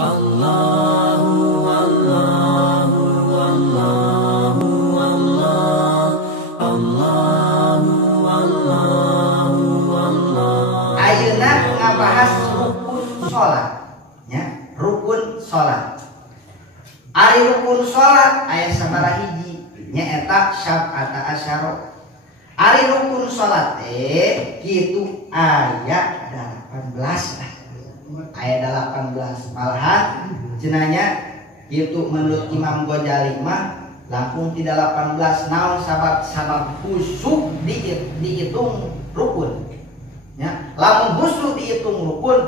Allahu Allahu Allahu Allah Allahu Allahu Allah. Ayeuna ngabahas rukun salat nya, rukun salat. Ari rukun salat aya sabaraha hiji nyaeta sab'ata asyara. Ari rukun salat kitu aya 18. Ayat 18 malahan cenanya itu menurut Imam Ghazali mah langsung tidak 18 naon sabab khusyuk dihitung rukun ya. Lamun khusyuk dihitung rukun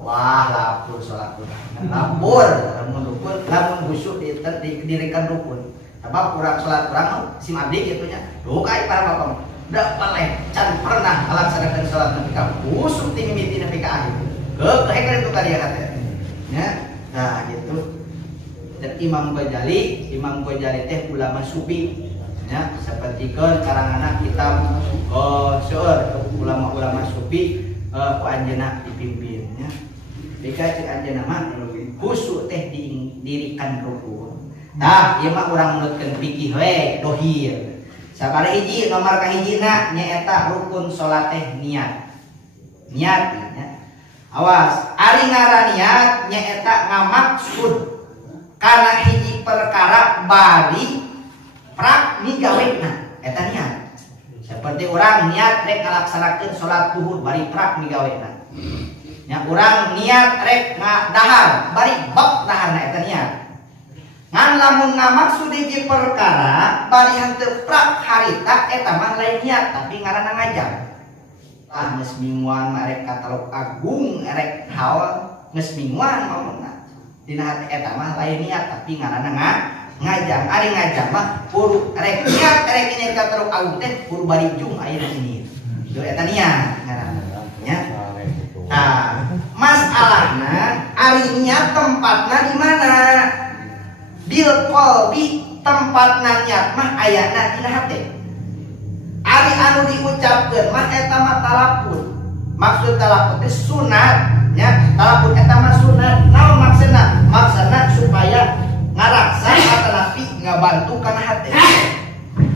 wah lapur salat lapur lamun rukun lamun khusyuk didirikan rukun sebab kurang salat kurang sim abdi kitu nya duh kai para bapak da paleh can pernah melaksanakan salat nepi ka khusyuk ti mimiti nepi ka akhir kehekan itu tadi ya. Nah gitu. Dan Imam Ghazali teh ulama sufi ya, seperti karangan kitab seueur ulama-ulama sufi ku anjeunna dipimpin ya. Bika cek anjeunna mah khusyuk teh didirikan rukun. Tah ieu mah urang menurutkeun fikih we dohir. Sabaraha hiji nomor kahijina nyaeta rukun salat teh niat. Niat ya. Awas, ari ngaraniat nyaeta ngamaksud karena hiji perkara bari prak migawena eta niat. Seperti orang niat rek ngalaksanakeun salat zuhur bari prak migawena. Nya urang niat rek ngadahar bari bab daharna eta niat. Ngan lamun ngamaksud hiji perkara bari henteu prak harita eta mah lain niat tapi ngaranna ngajak. Geus mingguan arek katalog agung arek hawa geus mingguan mamunna dina hati eta mah lain niat tapi ngaranna ngajang. Ari ngajang mah kudu rek niat rek ini katalog agung teh kudu bari jung ayeuna ini itu eta niat ngaranna nya. Nah masalahna ari niat tempatna di mana bil qalbi tempatna niat mah ayana dina hati. Ari anu diucapkeun mah eta mah talapun. Maksud talapun teh sunat nya. Talapun eta mah sunat. Naon maksudna? Maksudna supaya ngaraksa atanapi ngabantu kana hate.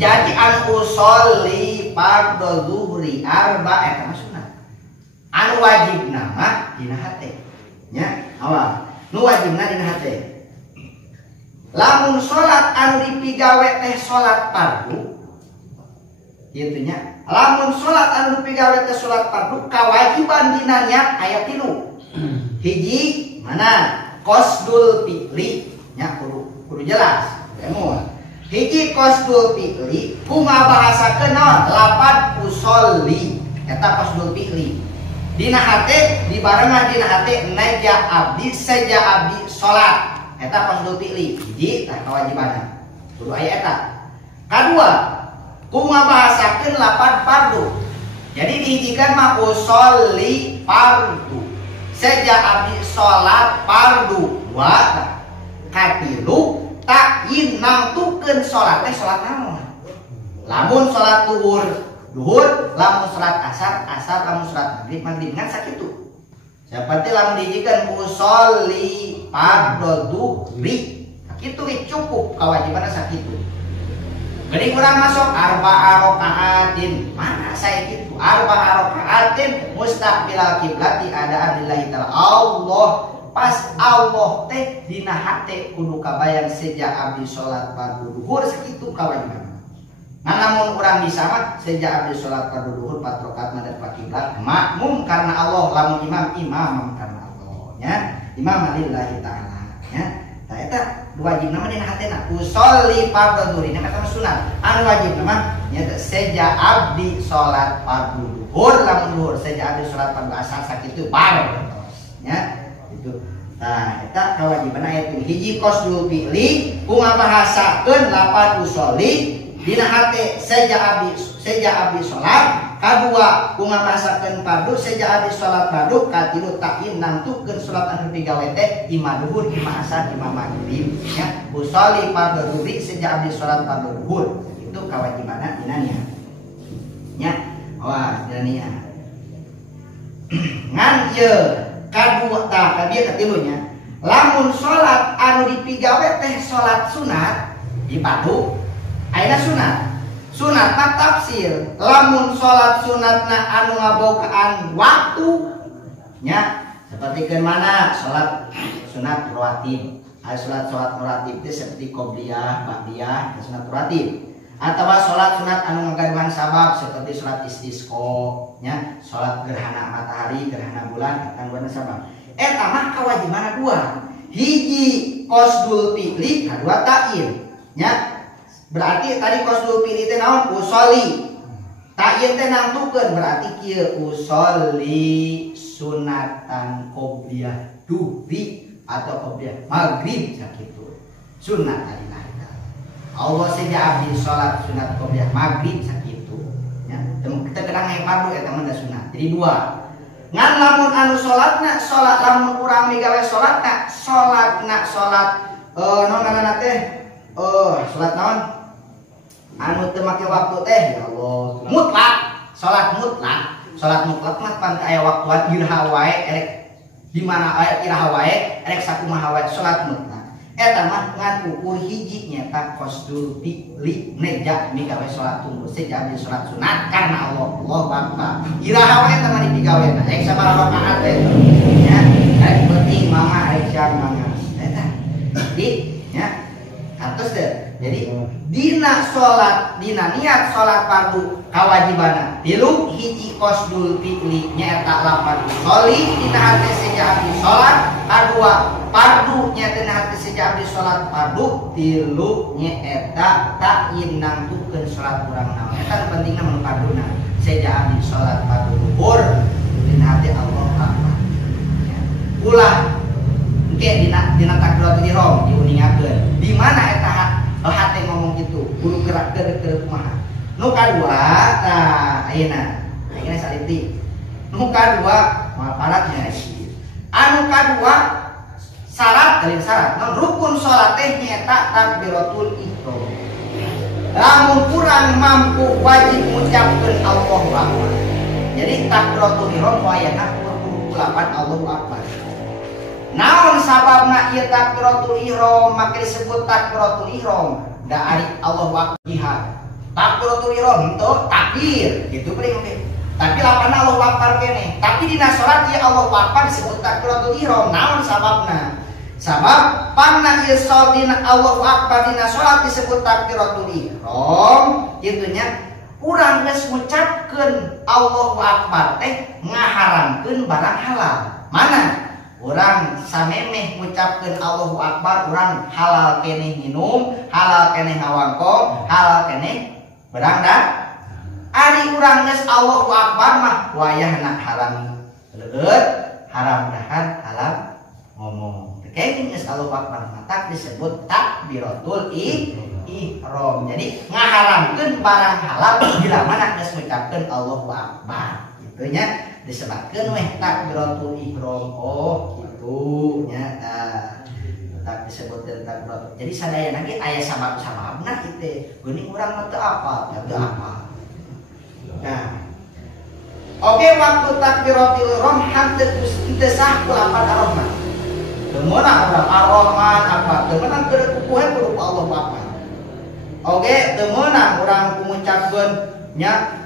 Jadi anu usolli fardhu zuhri arba eta mah sunat. Anu wajibna mah dina hate. Nya, awas. Nu wajibna dina hate. Lamun salat anu dipigawe teh salat fardu itunya lamun salat anu pigawe teh salat fardu kawajiban dina niat aya 3. Hiji mana qasdul fi'li nya kudu jelas emon. Hiji qasdul fi'li ku ngabahasakeun naon lapan usolli eta qasdul fi'li dina hate dibarengan dina hate naja abdi saja abdi salat eta qasdul fi'li hiji tah kawajibanna kudu aya eta. Kadua ku ngabahasakeun lapan fardu. Jadi dihijikan mah usolli fardu. Saja abdi salat fardu. Wa katilu ta'yin nangtukeun salat teh salat naon? Lamun salat zuhur, lamun salat asar, lamun salat maghrib ngan sakitu. Seperti lamun dihijikan usolli fardu zuhri. Sakitu cukup kawajibanna sakitu. Jadi kurang masuk arba'a raka'atin. Mana saya gitu? Arba'a raka'atin mustaqbilal kiblati adaan lillahi ta'ala. Allah pas Allah teh dina hate kudu kabayang sejak abdi salat fardu zuhur sakitu kawajiban. Nah namun urang bisa mah sejak abdi salat fardu zuhur 4 rakaat madhep ka kiblat makmum karena Allah, lamun imam karena Allah nya. Imam lillahi ta'ala nya. Nah eta wajib nama dina hatena usolli fardhu zuhri nama eta sunat. Anu wajib nama nya saja abdi salat fardu zuhur lamun zuhur saja abdi salat fardu asar sakitu baru nya itu. Nah eta kawajiban aya tu hiji qasdul fi'li ku ngabahasakeun lapan usolli dina hate saja abdi salat. Kadua ku ngabahasakeun fardu saja abdi salat fardu. Katilu ta'yin nangtukeun salat anu pigawe teh imam zuhur imam asar imam maghrib nya. Usolli fardhu zuhri saja abdi salat fardu zuhur itu kawajibanna dina niat nya. Awas dina niat ngan ieu kadua tah kabieu katilunya Lamun salat anu dipigawe teh salat sunat dipadu ayeuna sunat. Sunatna tafsir. Lamun salat sunatna anu ngabogaan waktu nya seperti ke mana salat sunat rawatib. Salat rawatib itu seperti qobliyah, ba'diyah, sunat rawatib. Atau salat sunat anu ngagaduhan sabab seperti salat istisqa nya, salat gerhana matahari, gerhana bulan ngagaduhan sabab. Eta mah kawajibanna dua. Hiji qasdul fi'li, kadua ta'yin. Nya. Berarti tadi qasdul fi'li teh naon? Usolli. Ta'yin teh nangtukeun berarti kieu usolli sunatan qobliyah duhri atau qobliyah maghrib sakitu. Sunat tadi nah. Allah saja abdi salat sunat qobliyah maghrib sakitu. Ya, kita kadang yang fardu eta mah sunat. Jadi dua. Ngan lamun anu salatna salat lamun urang migawe salatna salat naon ngaranna teh salat naon anu teu make waktu teh ya Allah mutlak salat mutlak mah pan aya waktuan iraha wae erek di mana aya iraha wae erek sakumaha wae salat mutlak eta mah ngan ukur hiji nyata qasdul fi'li neja migawe salat tunggu seja abdi salat sunat karena Allah Akbar iraha wae eta mah dipigaweuna rek sabaraha rakaat teh nya rek penting mama rek jam mangas eta di nya atus teh jadi dina salat dina niat salat fardu kawajibana tilu hiji qasdul fi'li nyaeta lapan sholli dina hati seja abdi salat kadua fardu nyaeta dina hati seja abdi salat fardu tilu nyaeta ta'yin nangtukeun salat urang naon eta pentingna mun farduna seja abdi salat fardu zuhur dina hati Allah Akbar ulah engke dina takbiratul ihram diuningakeun di mana eta hati ngomong gitu kudu gerak kumaha nu kadua tah ayeuna saliti nu kadua paratnya anu kadua syarat non rukun salat teh nyaeta takbiratul ihram lamun kurang mampu wajib ngucapkeun Allahu Akbar jadi takbiratul ihram wayahna 28 Allahu Akbar. Naon sababna ieu takbiratul ihram make disebut takbiratul ihram da ari Allahu Akbar jihad. Takbiratul ihram itu takbir gitu beuring tapi lapanna Allahu Akbar keneh. Tapi dina salat ieu Allahu Akbar disebut takbiratul ihram. Naon sababna? Sabab panna ieu salat dina Allahu Akbar dina salat disebut takbiratul ihram kitu nya urang geus ngucapkeun Allahu Akbar teh ngaharamkeun barang halal. Mana? Urang samemeh ngucapkeun Allahu Akbar urang halal keneh minum, halal keneh ngawangkong, halal keneh berang da. Ari urang geus Allahu Akbar mah wayahna haram leueut, haram dahan, halal ngomong. Kayaknya geus Allahu Akbar mah disebut takbiratul ihram. Jadi ngaharamkeun barang halal bila mana geus ngucapkeun Allahu Akbar. Kitu nya disebutkeun weh takbiratul ihram. Oh gitu nya tak disebutkeun takbiratul. Jadi sadayana ge aya sabab-sababna kitu. Geuning urang mah teu apal, teu apal. Nah. Oke, waktu takbiratul ihram henteu sah ku lapan ar-Rahman. Teu meunang urang ar-Rahman apa? Teu meunang kudu kudu Allahu Akbar. Oke, teu meunang urang ngucapkeun nya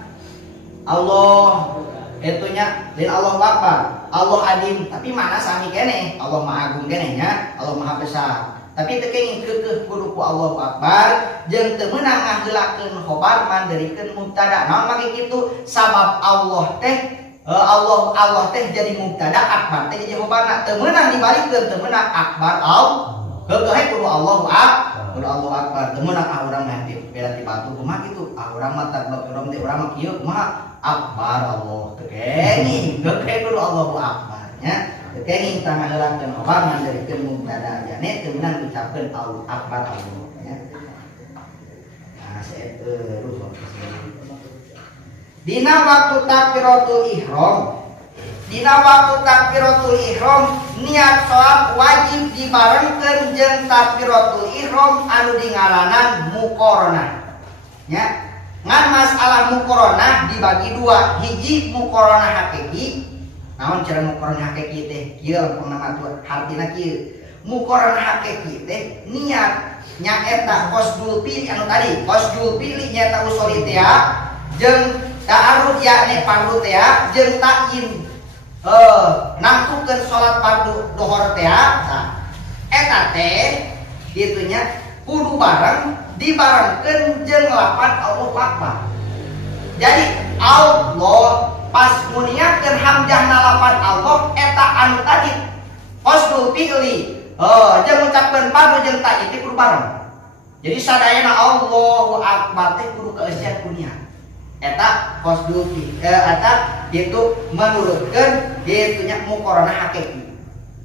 Allah itunya lin Allahu Akbar, Allah adim, tapi mana sami keneh, Allah Maha Agung keneh nya, Allah Maha Besar. Tapi teu kenging keukeuh kudu ku Allahu Akbar, jeung teu meunang ngaheulakeun khobar manderikeun mubtada. Naon make kitu? Sabab Allah teh Allah teh jadi mubtada, akbar teh jadi khobarna. Teu meunang dibalikeun, teu meunang akbar keukeuh kudu Allahu Akbar. Kudu Allahu Akbar, teu meunang urang mah beda ti batu kumaha kitu. Urang mah takbir teh urang mah kieu kumaha? Akbar Allah tekenging kudu Allahu Akbar nya tekenging tangah heulakeun khobar manderikeun mubtada jane teu meunang ucapkeun Allahu Akbar Allah nya. Nah terus dina waktu takbiratul ihram niat salat wajib dibarengkeun jeung takbiratul ihram anu dingaranan muqaranah nya. Ngan masalah muqaranah dibagi dua, hiji muqaranah hakiki. Naon cara muqaranah hakiki teh? Kieu pangna matur artina kieu. mukoran hakiki teh niat nyaeta qasdul pilih anu tadi qasdul pilih nyaeta usuli teh jeung ta'arud yakni fardu teh jeung ta'yin nangtukeun salat fardu dohor teh nah eta teh ditunya kudu bareng dibarengkeun jeung lapan Allahu Akbar. Jadi Allah pas muniakeun hamzahna lapan Allah eta anu tadi qasdul fi'li jeung ngucapkeun fardu jeung ta'yin kudu bareng. Jadi sadayana Allahu Akbar teh kudu keeusian kunia. Eta qasdul fi'li eta itu menurutkeun ditunya muqarana hakiki.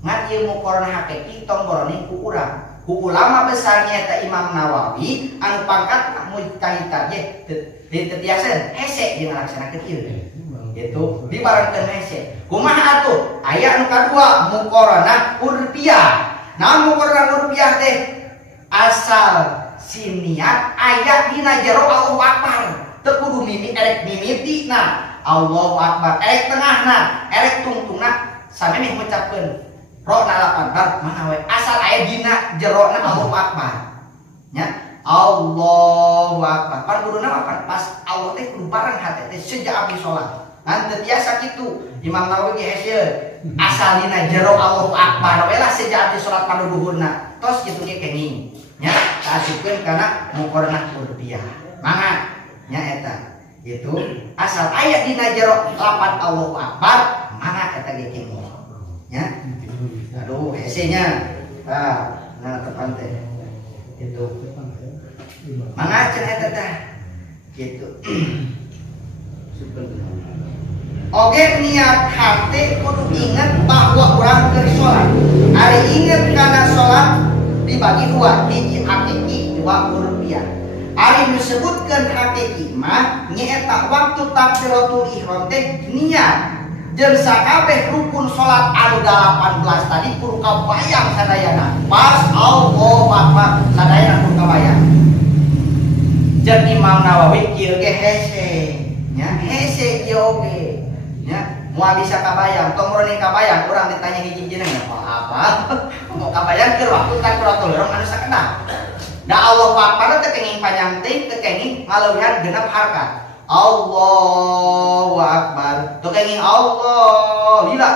Ngan ieu muqarana hakiki tong boroning ku urang. Ku ulama besarnya eta Imam Nawawi anu pangkat mujtahid teh tetiasan hese jeung ngalaksanakeun ieu. Gitu dibarengkeun hese. Kumaha atuh? Aya anu kadua muqarana urfiyah. Nah muqarana urfiyah teh asal siniat aya dina jero Allahu Akbar. Teu kudu mimiti erek mimitina Allahu Akbar erek tengahna erek tungtungna samemeh ngucapkeun Rona lapan bar mana we asal aya dina jerona Allahu Akbar nya Allahu Akbar pan kuduna apa pas Allah teh kudu bareng hate teh sejak abdi salat ngan teu biasa kitu Imam Nawawi ge hesieun asal dina jero Allahu Akbar we lah sejak abdi salat panu duhurna tos kitu ge kenging nya kaasupkeun kana muqarana urfiyah mangga nya eta gitu asal aya dina jero lapan Allahu Akbar mangga eta ge kenging nya aduh hesenya nah tepan teh itu mangga cenah eta teh gitu oge niat hati kudu ingat bahwa urang keur salat ari inget kana salat dibagi dua hiji hakiki dua urfiyah ari disebutkeun hakiki mah nyaeta waktu takbiratul ihram teh niat jeung sakabeh rukun salat anu 18 tadi kudu kabayang sadayana pas Allahu Akbar sadayana kudu kabayang jeung Imam Nawawi kieu ge hese nya hese kieu ge nya moal bisa kabayang tong murni kabayang urang ditanya hiji-hijina apa mau kabayang keur waktu takbiratul ihram anu sakedah da Allahu Akbar teh kenging panjang teh teh kenging ngaleuwihan genep harkat Allahu Akbar. Tuh kenging Allah lila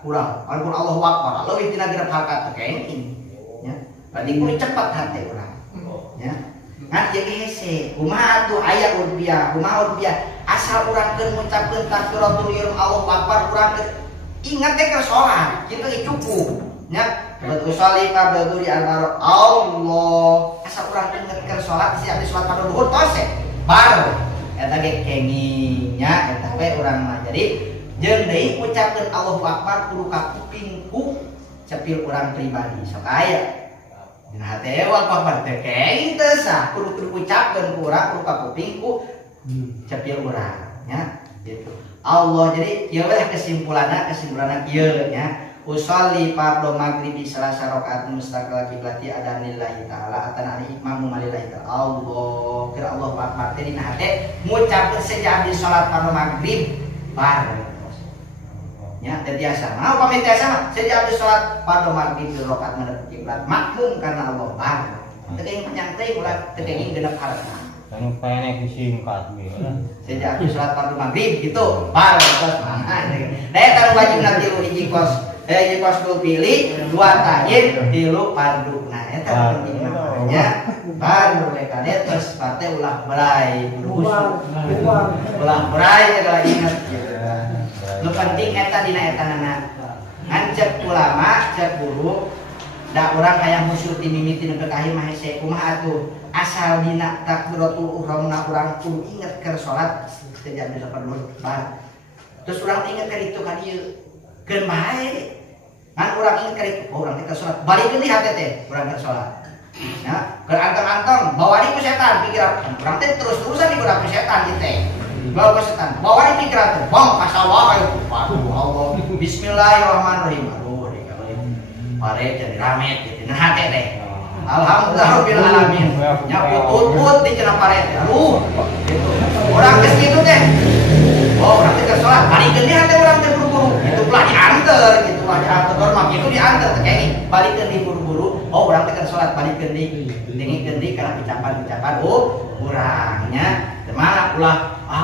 kurang. Walaupun Allahu Akbar leuwih tina genep harkat teh kenging. Ya. Berarti kudu cepat hate urang. Ya. Ngan jadi hese. Kumaha atuh aya urfiyah, kumaha urfiyah. Asal urang keur ngucapkeun takbiratul ihram Allahu Akbar urang ingat teh keur salat. Kitu ge cukup. Ya. Betul salih qabla dzuri al-mar'a Allah. Asal urang inget keur salat si abdi salat pada duhur tos bar. Eta ge kenging nya eta we urang mah jadi jeung deui ucapkeun Allahu Akbar kudu ka kupingku cepil urang pribadi sok aya dina hate Allahu Akbar teh kenging teu sah kudu ucapkeun ku urang kudu ka kupingku cepil urang nya gitu Allah jadi ieu we kesimpulanna kieu nya usolli fardhu maghribi salasa rakaat mustaqil qiblati adan lillahi taala atana imamu malillahi taala Allah kira Allahu Akbar teh dina hate ngucapkeun sejak abdi salat fardhu maghrib bareng nya teh biasa mau pamit biasa mah sejak abdi salat fardhu maghrib di rakaat madhep kiblat makmum karena Allah bareng teu kenging panjang teh ulah teu kenging genep hareup anu pendek singkat we sejak abdi salat fardhu maghrib gitu bareng terus mana da eta wajib nanti lu hiji kos hiji qasdul pilih dua ta'yin tilu fardu nah eta penting namanya baru mereka terus partai ulah berai ulah berai kalau ingat nu penting eta dina etanana ngan cek ulama cek guru da urang hayang musyrik mimiti nepi ka mah hese kumaha atuh asal dina takbiratul ihramna urang kudu inget keur salat sejak di depan bar terus urang inget ka ditu ka dieu keun bae kan urang inget ka ditu urang teh salat balikeun di hate teh urang keur salat ya keur anteng-anteng bawani ku setan pikiran urang teh terus-terusan digoda ku setan ieu teh bawa ku setan bawani pikiran teh bang kasawa ayo Allah bismillahirrahmanirrahim aduh pare jadi rame gitu nah hate teh alhamdulillah rabbil alamin nya putut di cenah pare teh aduh gitu urang geus kitu teh oh urang teh keur salat balikeun di hate urang teh buru-buru itu pula dianter gitu rumah diantar mah itu diantar teh kenging balikeun di buru-buru oh urang teh keur salat balikeun di dengikeun di kana ucapan-ucapan urangnya teu mah ulah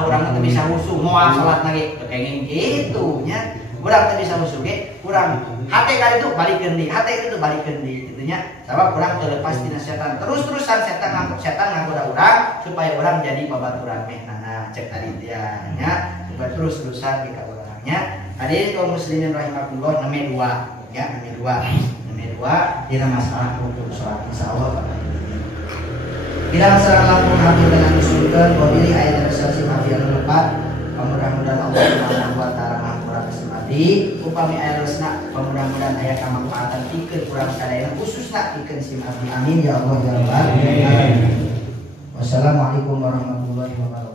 urang teh bisa husu moal salat lagi teu kenging kitu nya urang teh bisa husu ge urang hate kali itu balikeun di hate itu balikeun di kitu nya sabab urang teu lepas tina setan terus-terusan setan nganggoda urang supaya urang jadi babaturan mehnana cek tadi dia nya supaya terus-terusan ke urangnya. Hadirin kaum muslimin rahimakumullah, nomor 2 ya, nomor 2 dina masalah rukun salat insyaallah. Bila masalah lampung hatur dengan usulkeun wabili ayat resepsi mafian lepat, mudah-mudahan Allah Subhanahu wa taala ngampura kesemati, upami aya resna, mudah-mudahan aya kamanfaatan pikeun urang sadayana khususna pikeun sim abdi amin ya Allah ya rabbal alamin. Wassalamualaikum warahmatullahi wabarakatuh.